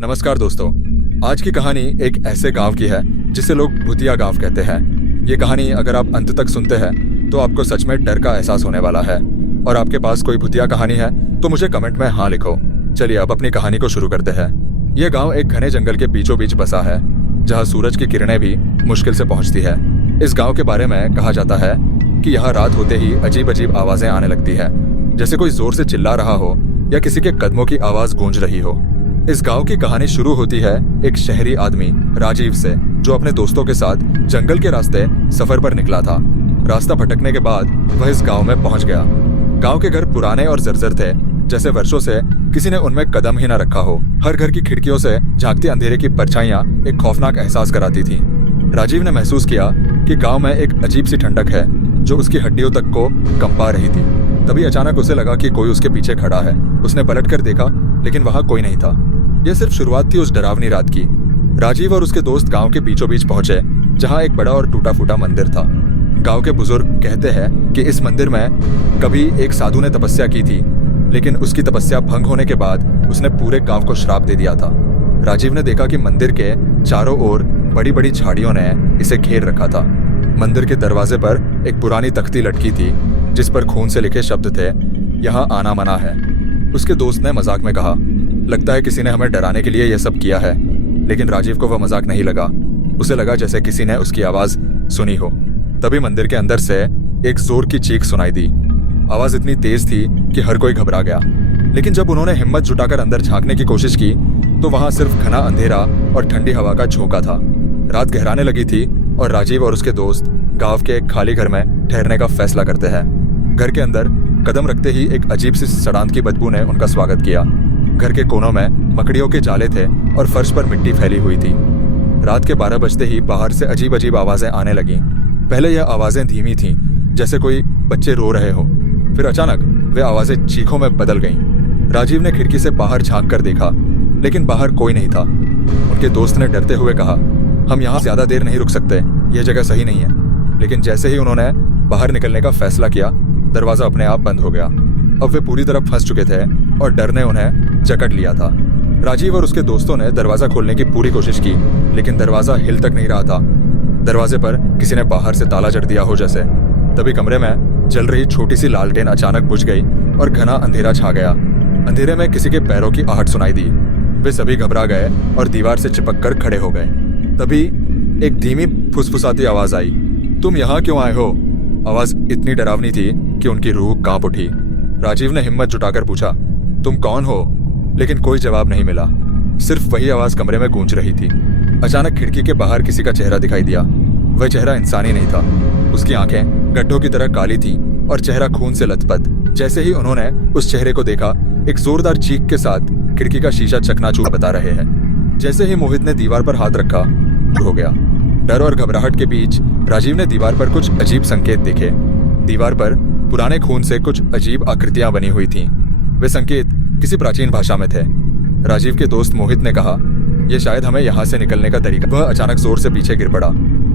नमस्कार दोस्तों। आज की कहानी एक ऐसे गांव की है जिसे लोग भूतिया गांव कहते हैं। ये कहानी अगर आप अंत तक सुनते हैं तो आपको सच में डर का एहसास होने वाला है। और आपके पास कोई भूतिया कहानी है तो मुझे कमेंट में हाँ लिखो। चलिए अब अपनी कहानी को शुरू करते हैं। यह गांव एक घने जंगल के बीचों बीच बसा है, जहाँ सूरज की किरणें भी मुश्किल से पहुंचती है। इस गाँव के बारे में कहा जाता है कि यहाँ रात होते ही अजीब अजीब आवाजें आने लगती है, जैसे कोई जोर से चिल्ला रहा हो या किसी के कदमों की आवाज गूंज रही हो। इस गांव की कहानी शुरू होती है एक शहरी आदमी राजीव से, जो अपने दोस्तों के साथ जंगल के रास्ते सफर पर निकला था। रास्ता भटकने के बाद वह इस गांव में पहुंच गया। गांव के घर पुराने और जर्जर थे, जैसे वर्षों से किसी ने उनमें कदम ही न रखा हो। हर घर की खिड़कियों से झांकती अंधेरे की परछाइयां एक खौफनाक एहसास कराती थी। राजीव ने महसूस किया कि गांव में एक अजीब सी ठंडक है जो उसकी हड्डियों तक को कंपा रही थी। तभी अचानक उसे लगा कि कोई उसके पीछे खड़ा है। उसने पलटकर देखा, लेकिन वहां कोई नहीं था। यह सिर्फ शुरुआत थी उस डरावनी रात की। राजीव और उसके दोस्त गांव के बीचों बीच पहुंचे, जहां एक बड़ा और टूटा फूटा मंदिर था। गांव के बुजुर्ग कहते हैं कि इस मंदिर में कभी एक साधु ने तपस्या की थी, लेकिन उसकी तपस्या भंग होने के बाद उसने पूरे गांव को श्राप दे दिया था। राजीव ने देखा कि मंदिर के चारों ओर बड़ी बड़ी झाड़ियों ने इसे घेर रखा था। मंदिर के दरवाजे पर एक पुरानी तख्ती लटकी थी, जिस पर खून से लिखे शब्द थे, यहाँ आना मना है। उसके दोस्त ने मजाक में कहा, लगता है किसी ने हमें डराने के लिए यह सब किया है। लेकिन राजीव को वह मजाक नहीं लगा। उसे लगा जैसे किसी ने उसकी आवाज सुनी हो। तभी मंदिर के अंदर से एक जोर की चीख सुनाई दी। आवाज इतनी तेज थी कि हर कोई घबरा गया। लेकिन जब उन्होंने हिम्मत जुटाकर अंदर झांकने की कोशिश की तो वहां सिर्फ घना अंधेरा और ठंडी हवा का झोंका था। रात गहराने लगी थी और राजीव और उसके दोस्त गांव के एक खाली घर में ठहरने का फैसला करते हैं। घर के अंदर कदम रखते ही एक अजीब सी सड़ांत की बदबू ने उनका स्वागत किया। घर के कोनों में मकड़ियों के जाले थे और फर्श पर मिट्टी फैली हुई थी। रात के 12 बजते ही बाहर से अजीब अजीब आवाजें आने लगीं। पहले यह आवाजें धीमी थीं, जैसे कोई बच्चे रो रहे हो। फिर अचानक वे आवाजें चीखों में बदल गईं। राजीव ने खिड़की से बाहर झांक कर देखा, लेकिन बाहर कोई नहीं था। उनके दोस्त ने डरते हुए कहा, हम यहाँ ज्यादा देर नहीं रुक सकते, यह जगह सही नहीं है। लेकिन जैसे ही उन्होंने बाहर निकलने का फैसला किया, दरवाजा अपने आप बंद हो गया। अब वे पूरी तरह फंस चुके थे और डर ने उन्हें जकड़ लिया था। राजीव और उसके दोस्तों ने दरवाजा खोलने की पूरी कोशिश की, लेकिन दरवाजा हिल तक नहीं रहा था। दरवाजे पर किसी ने बाहर से ताला जड़ दिया हो जैसे। तभी कमरे में जल रही छोटी सी लालटेन अचानक बुझ गई और घना अंधेरा छा गया। अंधेरे में किसी के पैरों की आहट सुनाई दी। वे सभी घबरा गए और दीवार से चिपक कर खड़े हो गए। तभी एक धीमी फुसफुसाती आवाज आई, तुम यहाँ क्यों आए हो? आवाज इतनी डरावनी थी कि उनकी रूह कांप उठी। राजीव ने हिम्मत जुटाकर पूछा, तुम कौन हो? लेकिन कोई जवाब नहीं मिला। सिर्फ वही आवाज कमरे में गूंज रही थी। अचानक खिड़की के बाहर किसी का चेहरा दिखाई दिया। वह चेहरा इंसानी नहीं था। उसकी आंखें गड्ढों की तरह काली थी और चेहरा खून से लथपथ। जैसे ही उन्होंने उस चेहरे को देखा, एक जोरदार चीख के साथ खिड़की का शीशा चकनाचूर बता रहे हैं। जैसे ही मोहित ने दीवार पर हाथ रखा, हो गया। डर और घबराहट के बीच राजीव ने दीवार पर कुछ अजीब संकेत देखे। दीवार पर पुराने खून से कुछ अजीब आकृतियां बनी हुई थीं। वे संकेत किसी प्राचीन भाषा में थे। राजीव के दोस्त मोहित ने कहा, यह शायद हमें यहाँ से निकलने का तरीका। वह अचानक जोर से पीछे गिर पड़ा।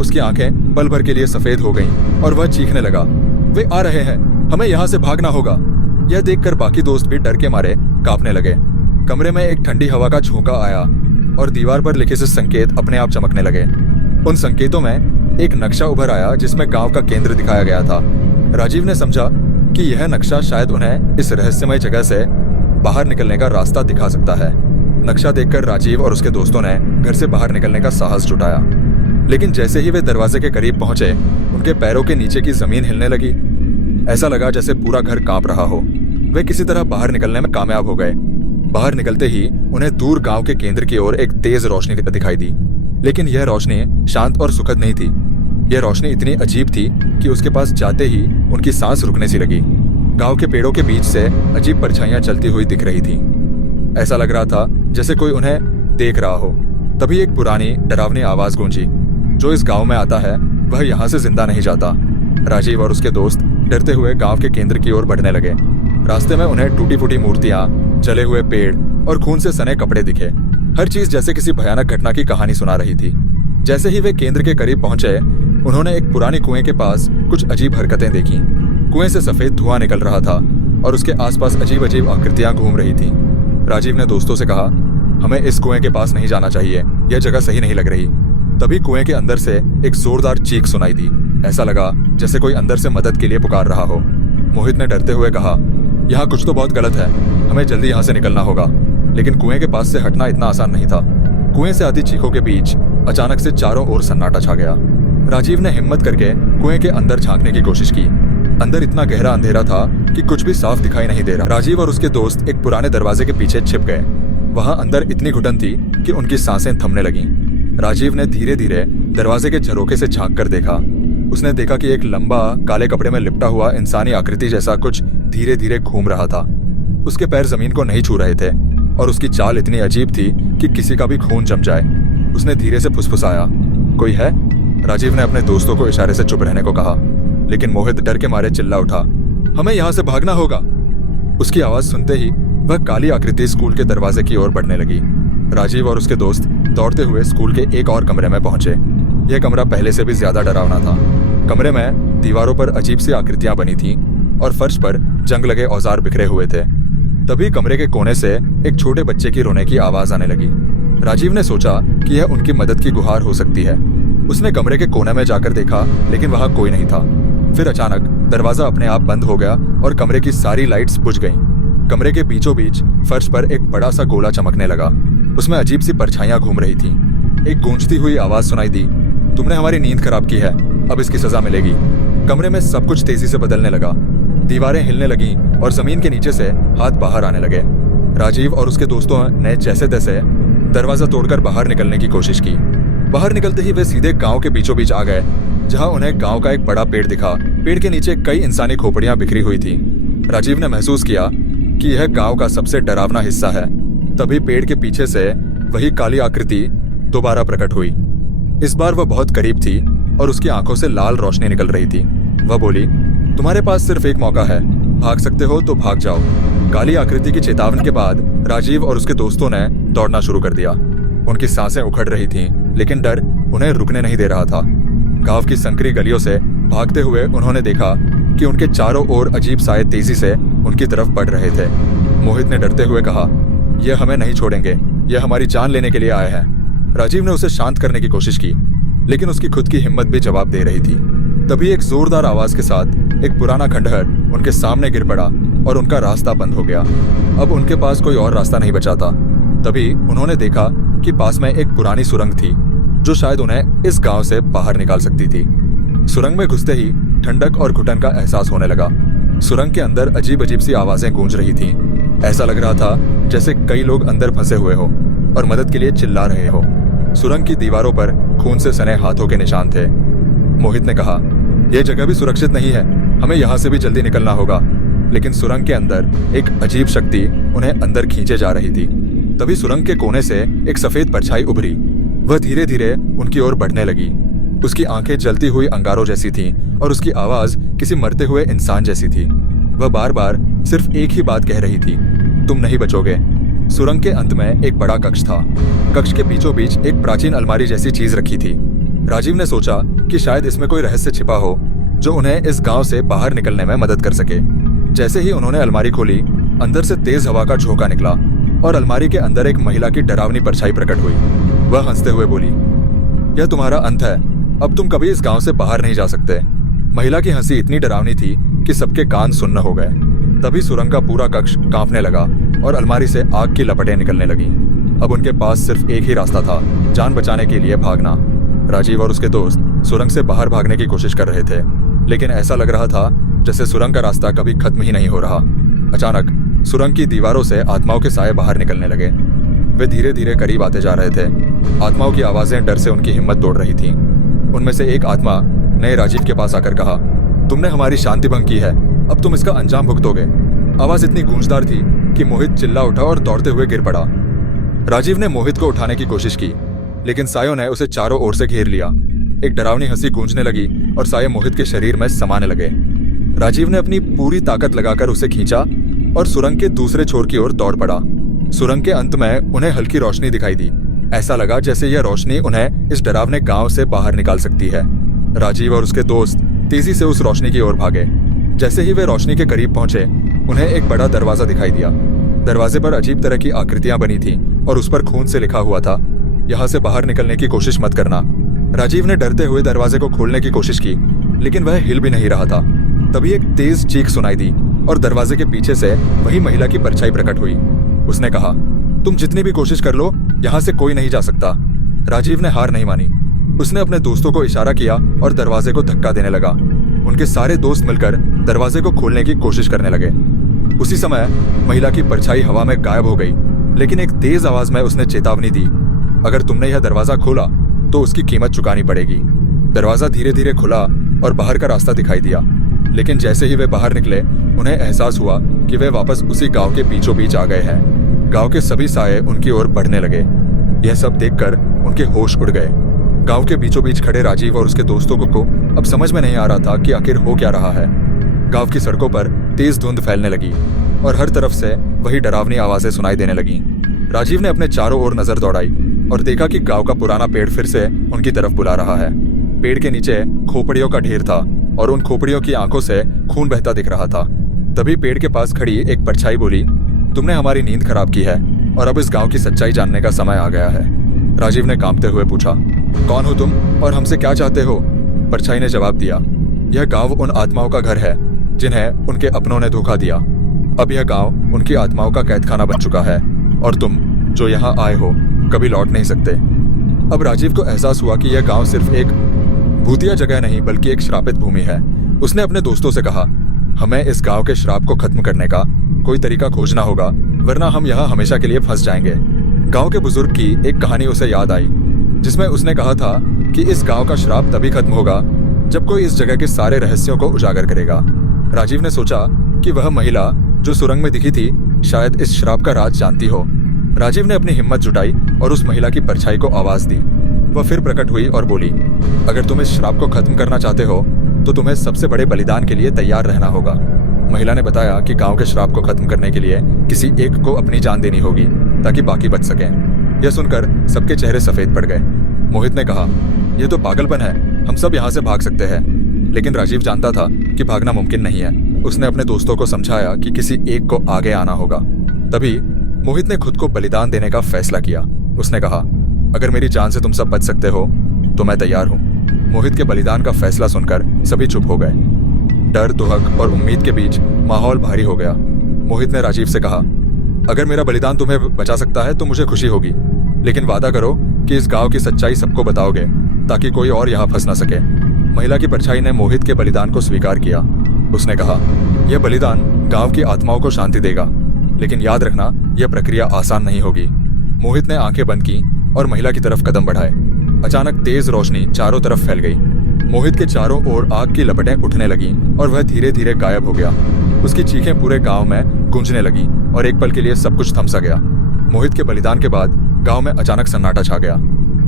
उसकी आंखें पल भर के लिए सफेद हो गईं और वह चीखने लगा, वे आ रहे हैं, हमें यहाँ से भागना होगा। यह देखकर बाकी दोस्त भी डर के मारे कांपने लगे। कमरे में एक ठंडी हवा का झोंका आया और दीवार पर लिखे से संकेत अपने आप चमकने लगे। उन संकेतों में एक नक्शा उभर आया जिसमें गांव का केंद्र दिखाया गया था। राजीव ने समझा कि यह नक्शा शायद उन्हें इस रहस्यमय जगह से बाहर निकलने का रास्ता दिखा सकता है। नक्शा देखकर राजीव और उसके दोस्तों ने घर से बाहर निकलने का साहस जुटाया। लेकिन जैसे ही वे दरवाजे के करीब पहुंचे, उनके पैरों के नीचे की जमीन हिलने लगी। ऐसा लगा जैसे पूरा घर कांप रहा हो। वे किसी तरह बाहर निकलने में कामयाब हो गए। बाहर निकलते ही उन्हें दूर गांव के केंद्र की ओर एक तेज रोशनी दिखाई दी। लेकिन यह रोशनी शांत और सुखद नहीं थी। यह रोशनी इतनी अजीब थी कि उसके पास जाते ही उनकी सांस रुकने सी लगी। गांव के पेड़ों के बीच से अजीब परछाइयां चलती हुई दिख रही थी। ऐसा लग रहा था जैसे कोई उन्हें देख रहा हो। तभी एक पुरानी डरावनी आवाज गूंजी, जो इस गांव में आता है वह यहाँ से जिंदा नहीं जाता। राजीव और उसके दोस्त डरते हुए गांव के केंद्र की ओर बढ़ने लगे। रास्ते में उन्हें टूटी फूटी मूर्तियां, जले हुए पेड़ और खून से सने कपड़े दिखे। हर चीज जैसे किसी भयानक घटना की कहानी सुना रही थी। जैसे ही वे केंद्र के करीब पहुंचे, उन्होंने एक पुरानी कुएं के पास कुछ अजीब हरकतें देखी। कुएं से सफेद धुआं निकल रहा था और उसके आसपास अजीब अजीब आकृतियां घूम रही थीं। राजीव ने दोस्तों से कहा, हमें इस कुएं के पास नहीं जाना चाहिए, यह जगह सही नहीं लग रही। तभी कुएं के अंदर से एक जोरदार चीख सुनाई दी। ऐसा लगा जैसे कोई अंदर से मदद के लिए पुकार रहा हो। मोहित ने डरते हुए कहा, यहाँ कुछ तो बहुत गलत है, हमें जल्दी यहाँ से निकलना होगा। लेकिन कुएं के पास से हटना इतना आसान नहीं था। कुएं से आती चीखों के बीच अचानक से चारों ओर सन्नाटा छा गया। राजीव ने हिम्मत करके कुएं के अंदर झांकने की कोशिश की। अंदर इतना गहरा अंधेरा था कि कुछ भी साफ दिखाई नहीं दे रहा। राजीव और उसके दोस्त एक पुराने दरवाजे के पीछे छिप गए। वहां अंदर इतनी घुटन थी कि उनकी सांसें थमने लगीं। राजीव ने धीरे धीरे दरवाजे के झरोखे से झांक कर देखा। उसने देखा कि एक लंबा काले कपड़े में लिपटा हुआ इंसानी आकृति जैसा कुछ धीरे धीरे घूम रहा था। उसके पैर जमीन को नहीं छू रहे थे और उसकी चाल इतनी अजीब थी कि किसी का भी खून जम जाए। उसने धीरे से फुसफुसाया, कोई है? राजीव ने अपने दोस्तों को इशारे से चुप रहने को कहा, लेकिन मोहित डर के मारे चिल्ला उठा, हमें यहाँ से भागना होगा। उसकी आवाज सुनते ही वह काली आकृति स्कूल के दरवाजे की ओर बढ़ने लगी। राजीव और उसके दोस्त दौड़ते हुए स्कूल के एक और कमरे में पहुंचे। यह कमरा पहले से भी ज्यादा डरावना था। कमरे में दीवारों पर अजीब सी आकृतियां बनी थीं और फर्श पर जंग लगे औजार बिखरे हुए थे। तभी कमरे के कोने से एक छोटे बच्चे की रोने की आवाज आने लगी। राजीव ने सोचा कि यह उनकी मदद की गुहार हो सकती है। उसने कमरे के कोने में जाकर देखा, लेकिन वहां कोई नहीं था। फिर अचानक दरवाजा अपने आप बंद हो गया और कमरे की सारी लाइट्स बुझ गईं। कमरे के बीचों बीच फर्श पर एक बड़ा सा गोला चमकने लगा। उसमें अजीब सी परछाइयां घूम रही थीं। एक गूंजती हुई आवाज सुनाई दी, तुमने हमारी नींद खराब की है, अब इसकी सजा मिलेगी। कमरे में सब कुछ तेजी से बदलने लगा। दीवारें हिलने लगीं और जमीन के नीचे से हाथ बाहर आने लगे। राजीव और उसके दोस्तों ने जैसे तैसे दरवाजा तोड़कर बाहर निकलने की कोशिश की। बाहर निकलते ही वे सीधे गांव के बीचों बीच आ गए, जहां उन्हें गांव का एक बड़ा पेड़ दिखा। पेड़ के नीचे कई इंसानी खोपड़ियां बिखरी हुई थी। राजीव ने महसूस किया कि यह गांव का सबसे डरावना हिस्सा है। तभी पेड़ के पीछे से वही काली आकृति दोबारा प्रकट हुई। इस बार वह बहुत करीब थी और उसकी आंखों से लाल रोशनी निकल रही थी। वह बोली, तुम्हारे पास सिर्फ एक मौका है, भाग सकते हो तो भाग जाओ। काली आकृति की चेतावनी के बाद राजीव और उसके दोस्तों ने दौड़ना शुरू कर दिया। उनकी सांसें उखड़ रही थीं, लेकिन डर उन्हें रुकने नहीं दे रहा था। गांव की संकरी गलियों से भागते हुए उन्होंने देखा कि उनके चारों ओर अजीब साए तेजी से उनकी तरफ बढ़ रहे थे। मोहित ने डरते हुए कहा, यह हमें नहीं छोड़ेंगे, यह हमारी जान लेने के लिए आए हैं। राजीव ने उसे शांत करने की कोशिश की, लेकिन उसकी खुद की हिम्मत भी जवाब दे रही थी। तभी एक जोरदार आवाज के साथ एक पुराना खंडहर उनके सामने गिर पड़ा और उनका रास्ता बंद हो गया। अब उनके पास कोई और रास्ता नहीं बचा था। तभी उन्होंने देखा कि पास में एक पुरानी सुरंग थी, जो शायद उन्हें इस गांव से बाहर निकाल सकती थी। सुरंग में घुसते ही ठंडक और घुटन का एहसास होने लगा। सुरंग के अंदर अजीब अजीब सी आवाजें गूंज रही थीं। ऐसा लग रहा था जैसे कई लोग अंदर फंसे हुए हो और मदद के लिए चिल्ला रहे हो। सुरंग की दीवारों पर खून से सने हाथों के निशान थे। मोहित ने कहा, यह जगह भी सुरक्षित नहीं है, हमें यहाँ से भी जल्दी निकलना होगा। लेकिन सुरंग के अंदर एक अजीब शक्ति उन्हें अंदर खींचे जा रही थी। तभी सुरंग के कोने से एक सफेद परछाई उभरी। वह धीरे धीरे उनकी ओर बढ़ने लगी। उसकी आंखें जलती हुई अंगारों जैसी थीं और उसकी आवाज किसी मरते हुए इंसान जैसी थी। वह बार बार सिर्फ एक ही बात कह रही थी, तुम नहीं बचोगे। सुरंग के अंत में एक बड़ा कक्ष था। कक्ष के बीचों बीच एक प्राचीन अलमारी जैसी चीज रखी थी। राजीव ने सोचा कि शायद इसमें कोई रहस्य छिपा हो जो उन्हें इस गांव से बाहर निकलने में मदद कर सके। जैसे ही उन्होंने अलमारी खोली, अंदर से तेज हवा का झोंका निकला और अलमारी के अंदर एक महिला की डरावनी परछाई प्रकट हुई। वह हंसते हुए बोली, यह तुम्हारा अंत है, अब तुम कभी इस गांव से बाहर नहीं जा सकते। महिला की हंसी इतनी डरावनी थी कि सबके कान सुन्न हो गए। तभी सुरंग का पूरा कक्ष कांपने लगा और अलमारी से आग की लपटें निकलने लगीं। अब उनके पास सिर्फ एक ही रास्ता था, जान बचाने के लिए भागना। राजीव और उसके दोस्त सुरंग से बाहर भागने की कोशिश कर रहे थे, लेकिन ऐसा लग रहा था जैसे सुरंग का रास्ता कभी खत्म ही नहीं हो रहा। अचानक सुरंग की दीवारों से आत्माओं के साए बाहर निकलने लगे। वे धीरे धीरे करीब आते जा रहे थे। आत्माओं की आवाजें डर से उनकी हिम्मत तोड़ रही थीं। उनमें से एक आत्मा ने राजीव के पास आकर कहा, तुमने हमारी शांति भंग की है, अब तुम इसका अंजाम भुगतोगे। आवाज इतनी गूंजदार थी कि मोहित चिल्ला उठा और दौड़ते हुए गिर पड़ा। राजीव ने मोहित को उठाने की कोशिश की, लेकिन सायों ने उसे चारों ओर से घेर लिया। एक डरावनी हंसी गूंजने लगी और साये मोहित के शरीर में समाने लगे। राजीव ने अपनी पूरी ताकत लगाकर उसे खींचा और सुरंग के दूसरे छोर की ओर दौड़ पड़ा। सुरंग के अंत में उन्हें हल्की रोशनी दिखाई दी। ऐसा लगा जैसे यह रोशनी उन्हें इस डरावने गांव से बाहर निकाल सकती है। राजीव और उसके दोस्त तेजी से उस रोशनी की ओर भागे। जैसे ही वे रोशनी के करीब पहुंचे, उन्हें एक बड़ा दरवाजा दिखाई दिया। दरवाजे पर अजीब तरह की आकृतियां बनी थीं और उस पर खून से लिखा हुआ था, यहाँ से बाहर निकलने की कोशिश मत करना। राजीव ने डरते हुए दरवाजे को खोलने की कोशिश की, लेकिन वह हिल भी नहीं रहा था। तभी एक तेज चीख सुनाई दी और दरवाजे के पीछे से वही महिला की परछाई प्रकट हुई। उसने कहा, तुम जितनी भी कोशिश कर लो, यहाँ से कोई नहीं जा सकता। राजीव ने हार नहीं मानी। उसने अपने दोस्तों को इशारा किया और दरवाजे को धक्का देने लगा। उनके सारे दोस्त मिलकर दरवाजे को खोलने की कोशिश करने लगे। उसी समय महिला की परछाई हवा में गायब हो गई, लेकिन एक तेज आवाज में उसने चेतावनी दी, अगर तुमने यह दरवाजा खोला तो उसकी कीमत चुकानी पड़ेगी। दरवाजा धीरे धीरे खुला और बाहर का रास्ता दिखाई दिया, लेकिन जैसे ही वे बाहर निकले उन्हें एहसास हुआ कि वे वापस उसी गांव के बीचों बीच आ गए हैं। गांव के सभी साये उनकी ओर बढ़ने लगे। यह सब देखकर उनके होश उड़ गए। गांव के बीचों बीच खड़े राजीव और उसके दोस्तों को अब समझ में नहीं आ रहा था कि आखिर हो क्या रहा है। गांव की सड़कों पर तेज धुंध फैलने लगी और हर तरफ से वही डरावनी आवाजें सुनाई देने लगी। राजीव ने अपने चारों ओर नजर दौड़ाई और देखा कि गांव का पुराना पेड़ फिर से उनकी तरफ बुला रहा है। पेड़ के नीचे खोपड़ियों का ढेर था और उन खोपड़ियों की आंखों से खून बहता दिख रहा था। तभी पेड़ के पास खड़ी एक परछाई बोली, तुमने हमारी नींद खराब की है और अब इस गांव की सच्चाई जानने का समय आ गया है। राजीव ने कांपते हुए पूछा, कौन हो तुम और हमसे क्या चाहते हो? परछाई ने जवाब दिया, यह गांव उन आत्माओं का घर है जिन्हें उनके अपनों ने धोखा दिया। अब यह गांव उनकी आत्माओं का कैदखाना बन चुका है और तुम जो यहाँ आए हो कभी लौट नहीं सकते। अब राजीव को एहसास हुआ कि यह गांव सिर्फ एक भूतिया जगह नहीं बल्कि एक श्रापित भूमि है। उसने अपने दोस्तों से कहा, हमें इस गांव के श्राप को खत्म करने का कोई तरीका खोजना होगा, वरना हम यहाँ हमेशा के लिए फंस जाएंगे। गांव के बुजुर्ग की एक कहानी उसे याद आई, जिसमें उसने कहा था कि इस गांव का श्राप तभी खत्म होगा जब कोई इस जगह के सारे रहस्यों को उजागर करेगा। राजीव ने सोचा कि वह महिला जो सुरंग में दिखी थी शायद इस श्राप का राज जानती हो। राजीव ने अपनी हिम्मत जुटाई और उस महिला की परछाई को आवाज दी। वह फिर प्रकट हुई और बोली, अगर तुम इस श्राप को खत्म करना चाहते हो तो तुम्हें सबसे बड़े बलिदान के लिए तैयार रहना होगा। महिला ने बताया कि गांव के श्राप को खत्म करने के लिए किसी एक को अपनी जान देनी होगी ताकि बाकी बच सकें। यह सुनकर सबके चेहरे सफेद पड़ गए। मोहित ने कहा, यह तो पागलपन है, हम सब यहाँ से भाग सकते हैं। लेकिन राजीव जानता था कि भागना मुमकिन नहीं है। उसने अपने दोस्तों को समझाया कि किसी एक को आगे आना होगा। तभी मोहित ने खुद को बलिदान देने का फैसला किया। उसने कहा, अगर मेरी जान से तुम सब बच सकते हो तो मैं तैयार हूँ। मोहित के बलिदान का फैसला सुनकर सभी चुप हो गए। डर, दुहक और उम्मीद के बीच माहौल भारी हो गया। मोहित ने राजीव से कहा, अगर मेरा बलिदान तुम्हें बचा सकता है तो मुझे खुशी होगी, लेकिन वादा करो कि इस गांव की सच्चाई सबको बताओगे ताकि कोई और यहाँ फंस न सके। महिला की परछाई ने मोहित के बलिदान को स्वीकार किया। उसने कहा, यह बलिदान गांव की आत्माओं को शांति देगा, लेकिन याद रखना यह प्रक्रिया आसान नहीं होगी। मोहित ने आंखें बंद की और महिला की तरफ कदम बढ़ाए। अचानक तेज रोशनी चारों तरफ फैल गई। मोहित के चारों ओर आग की लपटें उठने लगीं और वह धीरे धीरे गायब हो गया। उसकी चीखें पूरे गांव में गूंजने लगी और एक पल के लिए सब कुछ थम सा गया। मोहित के बलिदान के बाद गांव में अचानक सन्नाटा छा गया।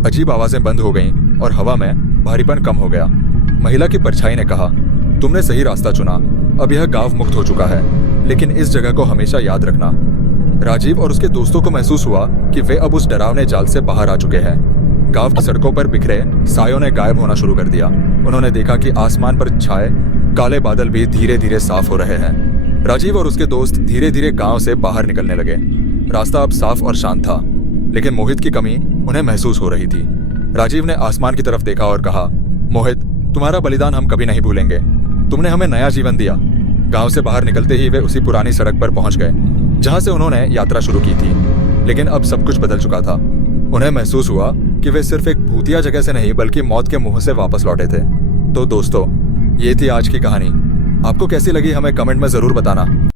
अजीब आवाजें बंद हो गईं और हवा में भारीपन कम हो गया। महिला की परछाई ने कहा, तुमने सही रास्ता चुना। अब यह गांव मुक्त हो चुका है, लेकिन इस जगह को हमेशा याद रखना। राजीव और उसके दोस्तों को महसूस हुआ कि वे अब उस डरावने जाल से बाहर आ चुके हैं। गांव की सड़कों पर बिखरे सायों ने गायब होना शुरू कर दिया। उन्होंने देखा कि आसमान पर छाए काले बादल भी धीरे धीरे साफ हो रहे हैं। राजीव और उसके दोस्त धीरे धीरे गांव से बाहर निकलने लगे। रास्ता अब साफ और शांत था, लेकिन मोहित की कमी उन्हें महसूस हो रही थी। राजीव ने आसमान की तरफ देखा और कहा, मोहित, तुम्हारा बलिदान हम कभी नहीं भूलेंगे। तुमने हमें नया जीवन दिया। गांव से बाहर निकलते ही वे उसी पुरानी सड़क पर पहुंच गए जहां से उन्होंने यात्रा शुरू की थी, लेकिन अब सब कुछ बदल चुका था। उन्हें महसूस हुआ कि वे सिर्फ एक भूतिया जगह से नहीं बल्कि मौत के मुंह से वापस लौटे थे। तो दोस्तों, ये थी आज की कहानी। आपको कैसी लगी हमें कमेंट में जरूर बताना।